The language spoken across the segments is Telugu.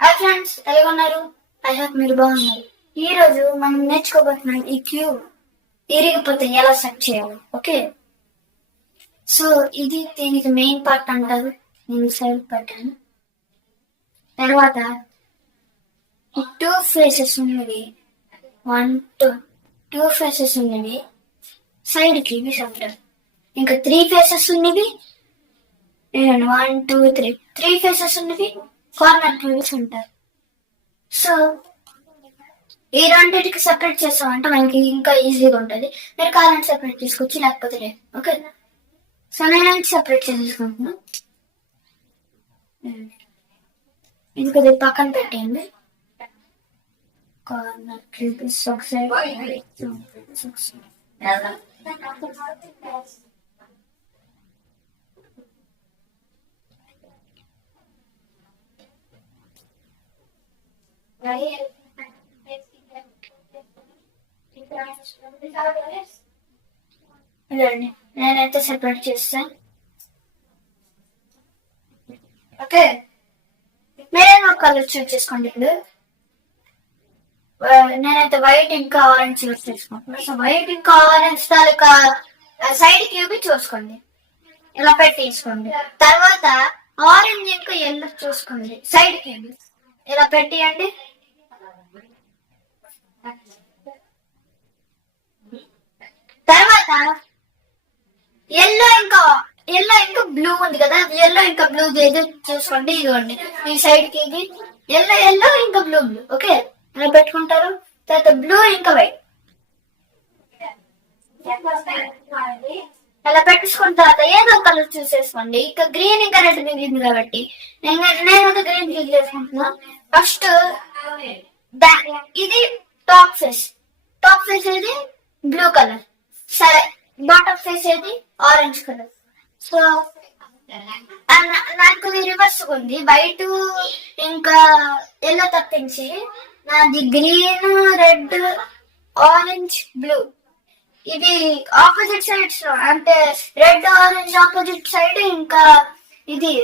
హాయ్ ఫ్రెండ్స్, ఎలా ఉన్నారు? ఐ హోప్ మీరు బాగున్నారు. ఈ రోజు మనం నేర్చుకోబోతున్నాం ఈ క్యూబ్ ఇరిగిపోతే ఎలా సెట్ చేయాలి. ఓకే, సో ఇది దీనికి మెయిన్ పార్ట్ అంటారు. నేను సైడ్ పెట్టాను. తర్వాత టూ ఫేసెస్ ఉన్నవి, వన్ టూ ఫేసెస్ ఉన్నవి సైడ్ క్యూబీస్ అంటారు. ఇంకా త్రీ ఫేసెస్ ఉన్నవి, 1 2 3 ఫేసెస్ ఉన్నవి కార్నర్ క్యూబీస్ అంటారు. సో ఈ రెండింటికి సెపరేట్ చేస్తామంటే మనకి ఇంకా ఈజీగా ఉంటుంది. మీరు కావాలంటే సెపరేట్ తీసుకోవచ్చు, లేకపోతే లేదు. ఓకే, సో నేను సెపరేట్ చేసేసుకుంటున్నాను. ఇది కొద్దిగా పక్కన పెట్టేయండి. కార్నర్ క్యూబీస్ ఒక సైడ్, నేనైతే సెపరేట్ చేస్తాను. ఓకే, మీరేమో కలర్ చూస్ చేసుకోండి. ఇప్పుడు నేనైతే వైట్ ఇంకా ఆరెంజ్ చూస్ చేసుకుంటున్నాను. సో వైట్ ఇంకా ఆరెంజ్ తాలూకా సైడ్ క్యూబ్ చూసుకోండి, ఇలా పెట్టేసుకోండి. తర్వాత ఆరెంజ్ ఇంకా ఎల్లో చూసుకోండి, సైడ్ క్యూబ్ ఇలా పెట్టేయండి. తర్వాత ఎల్లో ఇంకా బ్లూ ఉంది కదా, ఎల్లో ఇంకా బ్లూ ఏదో చూసుకోండి. ఇదిగోండి ఈ సైడ్ కి ఇది ఎల్లో ఇంకా బ్లూ. ఓకే, అలా పెట్టుకుంటారు. తర్వాత బ్లూ ఇంకా వైట్ అలా పెట్టేసుకున్న తర్వాత ఏదో కలర్ చూసేసుకోండి. ఇక గ్రీన్ ఇంకా రెడ్ మిగిలింది కాబట్టి నేను గ్రీన్ చూస్ చేసుకుంటున్నా. ఫస్ట్ ఇది టాప్ ఫేస్ ఏది బ్లూ కలర్, బాటమ్ ఫేస్ ఏది ఆరెంజ్ కలర్. సో నాకు రివర్స్ ఉంది, వైట్ ఇంకా ఎల్లో తప్పించి నాది గ్రీన్ రెడ్ ఆరెంజ్ బ్లూ. ఇది ఆపోజిట్ సైడ్స్ లో, అంటే రెడ్ ఆరెంజ్ ఆపోజిట్ సైడ్, ఇంకా ఇది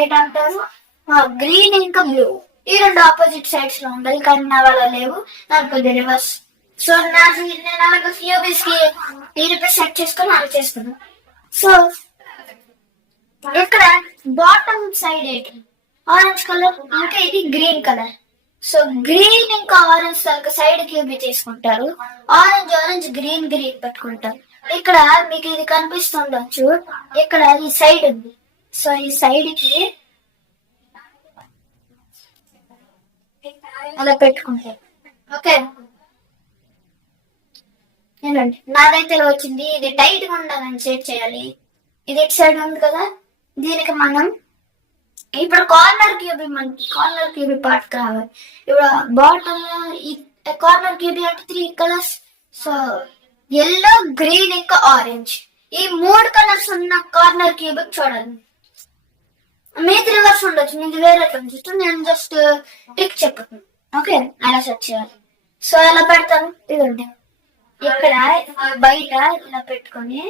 ఏంటంటారు గ్రీన్ ఇంకా బ్లూ, ఈ రెండు ఆపోజిట్ సైడ్స్ లో ఉండాలి. కానీ నా వల్ల లేవు, నాకు కొద్దిగా రివర్స్. సో నేను అలాగే క్యూబీస్ కి ఈ రూపీస్ సెట్ చేసుకొని అలా చేస్తున్నాను. సో ఇక్కడ బాటమ్ సైడ్ ఏంటి ఆరెంజ్ కలర్, ఇంకా ఇది గ్రీన్ కలర్. సో గ్రీన్ ఇంకా ఆరెంజ్ కలర్ సైడ్ క్యూబీ తీసుకుంటారు, ఆరెంజ్ గ్రీన్ పెట్టుకుంటారు. ఇక్కడ మీకు ఇది కనిపిస్తుండొచ్చు, ఇక్కడ ఈ సైడ్ ఉంది. సో ఈ సైడ్ కి అలా పెట్టుకుంటారు. ఓకే, ఏంటండి నాదైతే వచ్చింది. ఇది టైట్ గా ఉండాలని సెట్ చేయాలి. ఇది ఇటు సైడ్ ఉంది కదా, దీనికి మనం ఇప్పుడు కార్నర్ క్యూబీ పార్ట్ కావాలి. ఇప్పుడు బాటమ్ ఈ కార్నర్ క్యూబీ అంటే 3 కలర్స్. సో ఎల్లో గ్రీన్ ఇంకా ఆరెంజ్, ఈ 3 కలర్స్ ఉన్న కార్నర్ క్యూబీ చూడండి. మీది రివర్స్ ఉండొచ్చు, మీది వేరే కనిపిస్తూ, నేను జస్ట్ టిక్ చెప్తాను. ఓకే, అలా సెట్ చేయాలి. సో ఎలా పెడతాను, ఇదండి ఇక్కడ బయట ఇలా పెట్టుకొని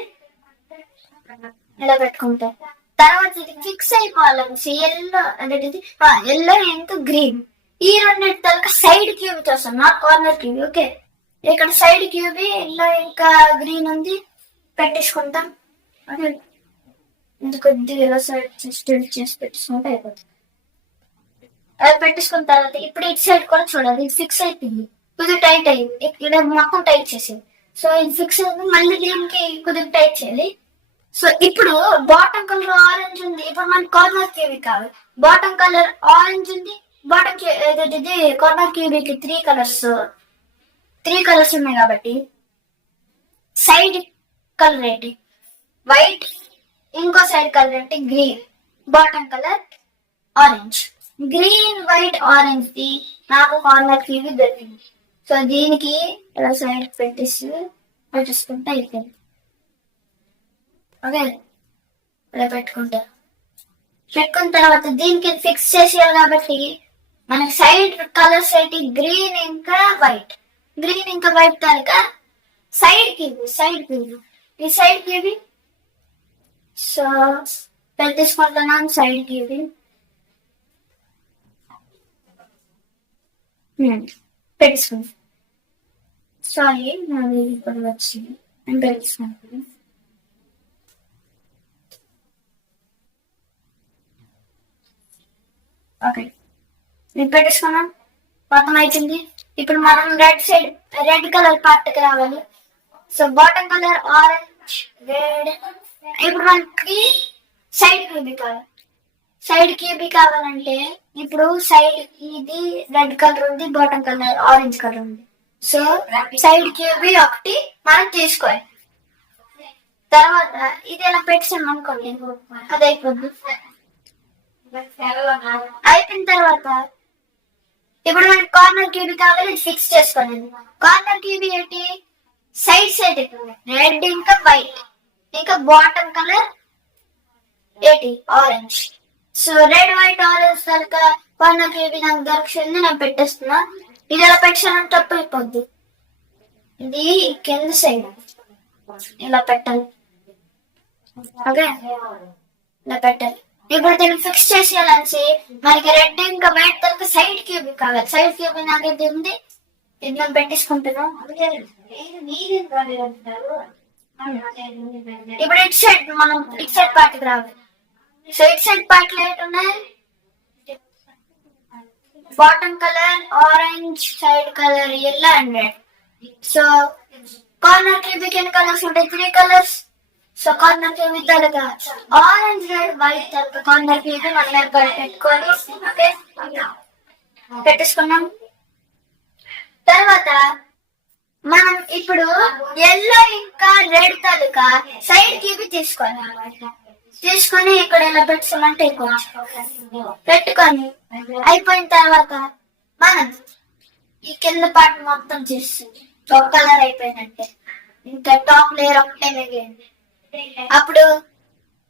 ఇలా పెట్టుకుంటాం. తర్వాత ఇది ఫిక్స్ అయిపోవాలని ఎల్లో ఇంకా గ్రీన్, ఈ రెండింటి తలక సైడ్ క్యూబ్ చేస్తాం, నా కార్నర్ క్యూబ్. ఓకే, ఇక్కడ సైడ్ క్యూబ్ ఎల్లో ఇంకా గ్రీన్ ఉంది, పెట్టేసుకుంటాం. ఓకే, ఇది కొద్దిగా ఇలా సైడ్ చేసి పెట్టేసుకుంటే అయిపోతుంది. అది పెట్టేసుకున్న తర్వాత ఇప్పుడు ఇటు సైడ్ కూడా చూడాలి. ఇది ఫిక్స్ అయిపోయింది, కొద్దిగా టైట్ అయ్యింది, ఇక్కడ మొత్తం టైట్ చేసేది. సో ఇది ఫిక్స్ అయింది, మళ్ళీ దీనికి కొద్దిగా టైట్ చేయాలి. సో ఇప్పుడు బాటమ్ కలర్ ఆరెంజ్ ఉంది, ఇప్పుడు మనకి కార్నర్ క్యూబీ కావాలి. బాటమ్ కలర్ ఆరెంజ్ ఉంది, బాటమ్ ఇది కార్నర్ క్యూబీకి 3 కలర్స్ ఉన్నాయి కాబట్టి సైడ్ కలర్ ఏంటి వైట్, ఇంకో సైడ్ కలర్ ఏంటి green, bottom colour orange. Green white orange the నాకు కార్నర్ క్యూబీ దొరికింది. సో దీనికి ఇలా సైడ్ పెట్టేసుకుంటే అయిపోయింది. ఓకే, ఇలా పెట్టుకున్న తర్వాత దీనికి ఫిక్స్ చేసేయాలి కాబట్టి మనకి సైడ్ కలర్స్ ఏంటి గ్రీన్ ఇంకా వైట్ కనుక సైడ్ క్యూబీ ఈ సైడ్ క్యూబీ. సో పెట్టేసుకుంటున్నాను సైడ్ క్యూబీ. పెట్టేసుకుంది. సారీ నాది ఇప్పుడు వచ్చింది, నేను పెట్టేసుకున్నాను. ఓకే, ఇది పెట్టేసుకున్నాం, మొత్తం అయిపోయింది. ఇప్పుడు మనం రెడ్ కలర్ పార్ట్కి రావాలి. So bottom colour orange, red. ఇప్పుడు మనకి సైడ్ క్యూబిక్ కావాలి. సైడ్ క్యూబిక్ కావాలంటే ఇప్పుడు సైడ్ ఇది రెడ్ కలర్ ఉంది, బాటమ్ కలర్ ఆరెంజ్ కలర్ ఉంది. సో సైడ్ క్యూబి ఒకటి మనం తీసుకోవాలి. తర్వాత ఇది ఎలా పెట్టాం అనుకోండి, అది అయిపోద్ది. అయిపోయిన తర్వాత ఇప్పుడు మనకి కార్నర్ క్యూబీ కావాలి, ఫిక్స్ చేసుకోండి. కార్నర్ క్యూబీ ఏంటి, సైడ్ సైడ్ రెడ్ ఇంకా వైట్ ఇంకా బాటమ్ కలర్ ఏంటి orange. So red white orange కనుక కార్నర్ క్యూబీ నాకు దొరికింది, నేను పెట్టేస్తున్నా. ఇది ఎలా పెట్టాను తప్పు అయిపోద్ది. ఇది కింద సైడ్ ఇలా పెట్టాలి. ఓకే, ఇలా పెట్టాలి. ఇప్పుడు దీన్ని ఫిక్స్ చేసేయాలని మనకి రెడ్ ఇంకా వైట్ తర్వాత సైడ్ క్యూబ్ కావాలి. సైడ్ క్యూబ్ నాకైతే ఉంది, ఇది మేము పెట్టేసుకుంటున్నాం. ఇప్పుడు ఇటు సైడ్ మనం ఇటు సైడ్ పార్ట్కి రావాలి. సో ఇటు సైడ్ పార్ట్లు ఏంటున్నాయి, bottom colour orange, side colour yellow and red. So corner క్యూబిక్ ఎన్ని కలర్స్ ఉంటాయి, 3 కలర్స్. సో కార్నర్ క్యూబ్ తలక ఆరెంజ్ రెడ్ వైట్ తలక కార్నర్ క్యూబ్ మనం పెట్టుకోవాలి. ఓకే, పెట్టేసుకున్నాం. తర్వాత మనం ఇప్పుడు ఎల్లో ఇంకా రెడ్ తలక సైడ్ క్యూబ్ తీసుకోవాలి. తీసుకొని ఇక్కడ ఇలా పెట్టామంటే పెట్టుకొని అయిపోయిన తర్వాత మనం ఈ కింద పార్ట్ మొత్తం చేస్తుంది. ఒక కలర్ అయిపోయినట్టే, ఇంకా టాప్ లేయర్ ఒకటే మిగిలింది. అప్పుడు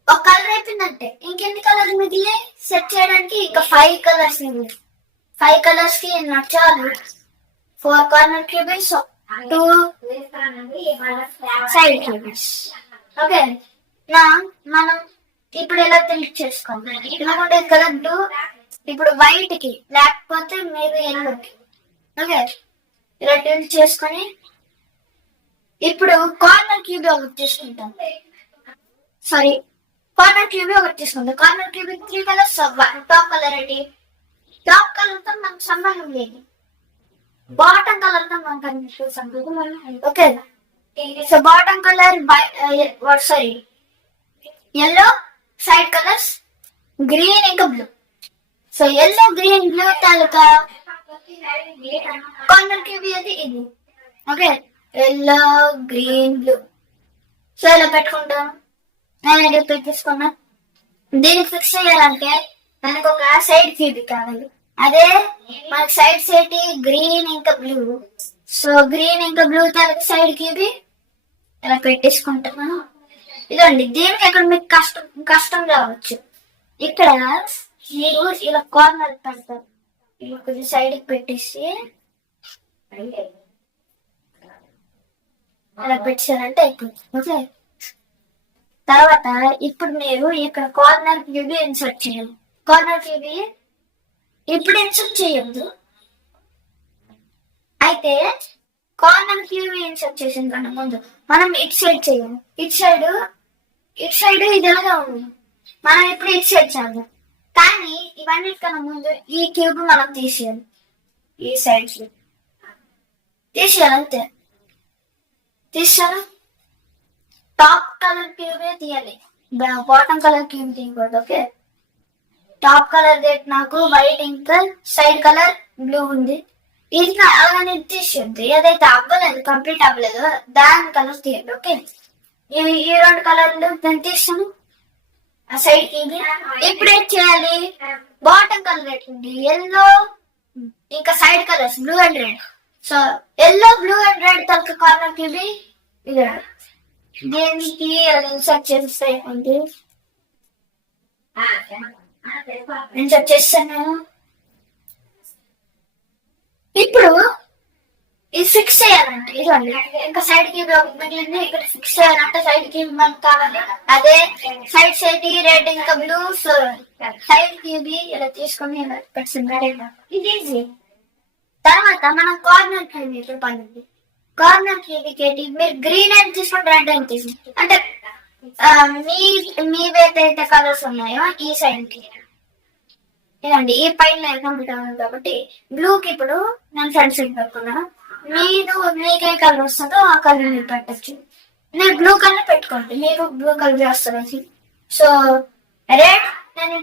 ఒక కలర్ అయిపోయిందంటే ఇంకెన్ని కలర్ మిగిలి సెట్ చేయడానికి ఇంకా 5 కలర్స్ మిగిలి. 5 కలర్స్ కి చాలు. 4 corner cubits, 2 side cubits. Okay, మనం ఇప్పుడు ఎలా టిల్ట్ చేసుకోవాలి, ఇలాంటి కలర్ ఇప్పుడు వైట్ కి లేకపోతే మీరు ఎల్లోకి. ఓకే, ఇలా టిల్ట్ చేసుకొని ఇప్పుడు కార్నర్ క్యూబ్ ఒకటి తీసుకుంటాం. సారీ, కార్నర్ క్యూబ్ ఒకటి తీసుకుంటాం. Corner cube 3 colours. Top colour ఏంటి, టాప్ కలర్ తో మనకు సంబంధం లేదు, బాటమ్ కలర్ తో మనకు సంబంధం. Okay, so bottom colour sorry yellow, side colours green ఇంకా blue. So yellow green blue తాలూకా కార్నర్ క్యూబ్ అది ఇది. Okay, yellow green blue. So ఇలా పెట్టుకుంటాం. నేను పెట్టేసుకున్నా. దీన్ని ఫిక్స్ చేయాలంటే మనకు ఒక సైడ్ క్యూబ్ కావాలి. అదే మనకి సైడ్ సైడ్ గ్రీన్ ఇంకా బ్లూ. సో గ్రీన్ ఇంకా బ్లూ తాలూకా సైడ్ క్యూబ్ ఇలా పెట్టేసుకుంటున్నాను. ఇదండి, దీనికి ఇక్కడ మీకు కష్టం రావచ్చు. ఇక్కడ మీరు ఇలా కార్నర్ పెడతారు, ఇలా కొంచెం సైడ్కి పెట్టేసి ఇలా పెట్టారంటే అయిపోయింది. ఓకే, తర్వాత ఇప్పుడు మీరు ఇక్కడ కార్నర్ క్యూబ్ ఇన్సర్ట్ చేయాలి. కార్నర్ క్యూబ్ ఇప్పుడు ఇన్సర్ట్ చేయొద్దు. అయితే కార్నర్ క్యూబ్ ఇన్సర్ట్ చేసిన కన్నా ముందు మనం ఇటు సైడ్ చేయాలి. ఇటు సైడ్ ఇది ఎలాగా ఉంది, మనం ఇప్పుడు ఇటు సైడ్ చేద్దాం. కానీ ఇవన్నిటికన్నా ముందు ఈ క్యూబ్ మనం తీసేయాలి. ఈ సైడ్ తీసేయాలి, అంతే. తీసాను. టాప్ కలర్ క్యూబే తీయాలి, బాటమ్ కలర్ క్యూబ్ తీయకూడదు. ఓకే, టాప్ కలర్ నాకు వైట్ ఇంకా సైడ్ కలర్ బ్లూ ఉంది. ఇది అలానే తీసేద్ది. ఏదైతే అవ్వలేదు, కంప్లీట్ అవ్వలేదు, దాని కలర్ తీయండి. ఓకే, ఈ 2 కలర్లు నేను తీసాను ఆ సైడ్ కి. ఇప్పుడు ఏం చేయాలి, బాటమ్ కలర్ ఎట్లుంది, ఎల్లో ఇంకా side colours blue and red. So yellow blue and red తలక కార్నర్ కి ఇది దేనికి ఇన్సర్ట్ చేస్తాయి. ఇన్సర్ట్ చేస్తాను. ఇప్పుడు ఇది ఫిక్స్ చేయాలంటే ఇదండి, ఇంకా సైడ్ కి మిగిలింది. ఇక్కడ ఫిక్స్ చేయాలంటే సైడ్ కి మనకు కావాలి. అదే సైడ్ రెడ్ ఇంకా బ్లూ. సైడ్ కి ఇలా తీసుకొని ఇలా పెట్టింది. ఇది ఈజీ. తర్వాత మనం కార్నర్ క్యూబ్ పడింది. కార్నర్ క్యూబిక్ ఏంటి, మీరు గ్రీన్ అని తీసుకుంటే రెడ్ అని తీసుకుంటే అంటే మీ మీవేదైతే కలర్స్ ఉన్నాయో ఈ సైడ్ కి ఇదండి. ఈ పైన కంప్లీట్ అవ్వాలి కాబట్టి బ్లూకి ఇప్పుడు నేను ఫ్రంట్ సైడ్ పెట్టుకున్నా. మీకే కలర్ వస్తుందో ఆ కలర్ మీరు పెట్టచ్చు. నేను బ్లూ కలర్ పెట్టుకోండి, మీకు బ్లూ కలర్ వస్తుంది. సో రెడ్, నేను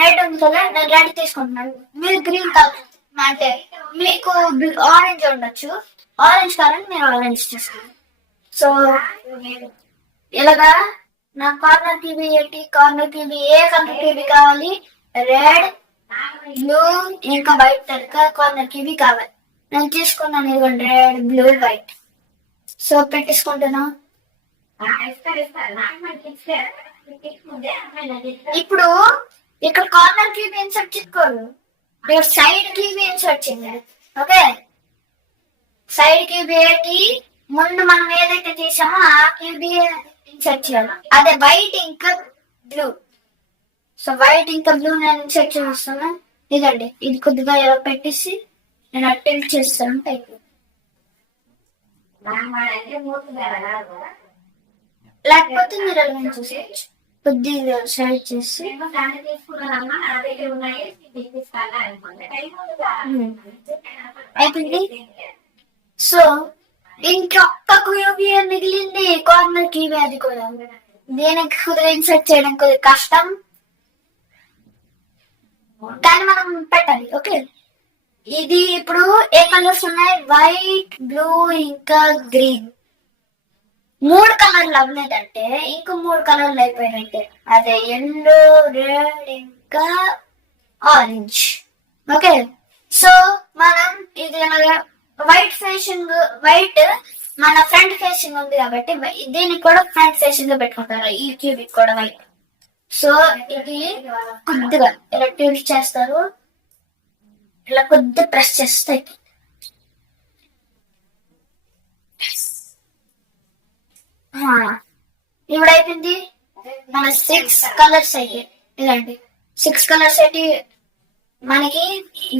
రెడ్ ఉంది కదా, నేను రెడ్ తీసుకుంటున్నాను. మీరు గ్రీన్ కలర్ అంటే మీకు ఆరెంజ్ ఉండొచ్చు, ఆరెంజ్ కలర్ మీరు ఆరెంజ్ తీసుకోండి. సో ఇలాగా నా కార్నర్ టీవీ ఏంటి, కార్నర్ టీవీ ఏ కలర్ టీవీ కావాలి, రెడ్, బ్లూ ఇంకా వైట్ కార్నర్ టీవీ కావాలి. నేను తీసుకున్నాను ఇదిగోండి రెడ్, బ్లూ, వైట్. సో పెట్టేసుకుంటున్నా. ఇప్పుడు ఇక్కడ కార్నర్ క్యూబ్ ఇన్సర్ట్ చేసుకోరు, మీరు సైడ్ క్యూబ్ ఇన్సర్ట్ చేయాలి. ఓకే, సైడ్ క్యూబ్ ఏంటి, ముందు మనం ఏదైతే తీసామో ఆ క్యూబ్ ఇన్సర్ట్ చేయాలి. అదే వైట్ ఇంకా బ్లూ. సో వైట్ ఇంకా బ్లూ నేను ఇన్సర్ట్ చేస్తున్నా. ఇదండి, ఇది కొద్దిగా ఎలా పెట్టేసి నేను అటెంప్ట్ చేస్తాను పైకి. లేకపోతే మీరు ఎలా చూసేయచ్చు, కొద్దిగా సైడ్ చేసి అయిపోయింది. సో ఇంకొక క్యూబీ మిగిలింది కార్నర్ క్యూబీ, అది కూడా దీనికి కొద్దిగా ఇన్సర్ట్ చేయడం కొద్దిగా కష్టం, కానీ మనం పెట్టాలి. ఓకే, ఇది ఇప్పుడు ఏ కలర్స్ ఉన్నాయి, వైట్, బ్లూ ఇంకా గ్రీన్. 3 కలర్లు అవ్వలేదంటే ఇంకో 3 కలర్లు అయిపోయినట్టే, అదే ఎల్లో, రెడ్ ఇంకా ఆరెంజ్. ఓకే, సో మనం ఇది వైట్ మన ఫ్రంట్ ఫేసింగ్ ఉంది కాబట్టి దీనికి కూడా ఫ్రంట్ ఫేసింగ్ లో పెట్టుకుంటారు, ఈ క్యూబిక్ కూడా వైట్. సో ఇది కొద్దిగా ఇలా ట్విస్ట్ చేస్తారు, ఇలా కొద్దిగా ప్రెస్ చేస్తాయి. ఇప్పుడు అయిపోయింది, మన 6 కలర్స్ అయితే ఇదండి. 6 కలర్స్ అయితే మనకి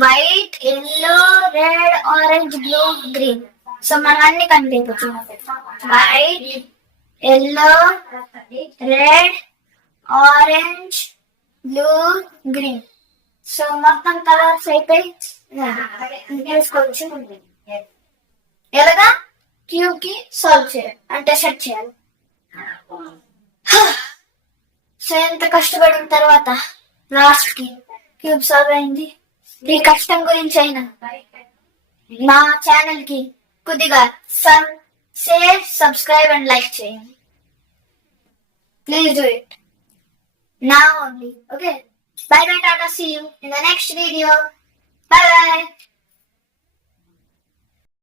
white, yellow, red, orange, blue, green. So మనం అన్ని కనిపించవచ్చు, white, yellow, red, orange, blue, green. So మొత్తం కలర్స్ అయిపోయి తీసుకోవచ్చు. ఎలాగా క్యూబ్ కి సాల్వ్ చేయాలి అంటే సెట్ చేయాలి. సో ఎంత కష్టపడిన తర్వాత లాస్ట్ కి క్యూబ్ సాల్వ్ అయింది. ఈ కష్టం గురించి అయినా మా ఛానల్ కి కొద్దిగా షేర్, సబ్స్క్రైబ్ అండ్ లైక్ చేయండి. Please do it now only. Okay, bye bye, tata, see you in the next video. Bye bye.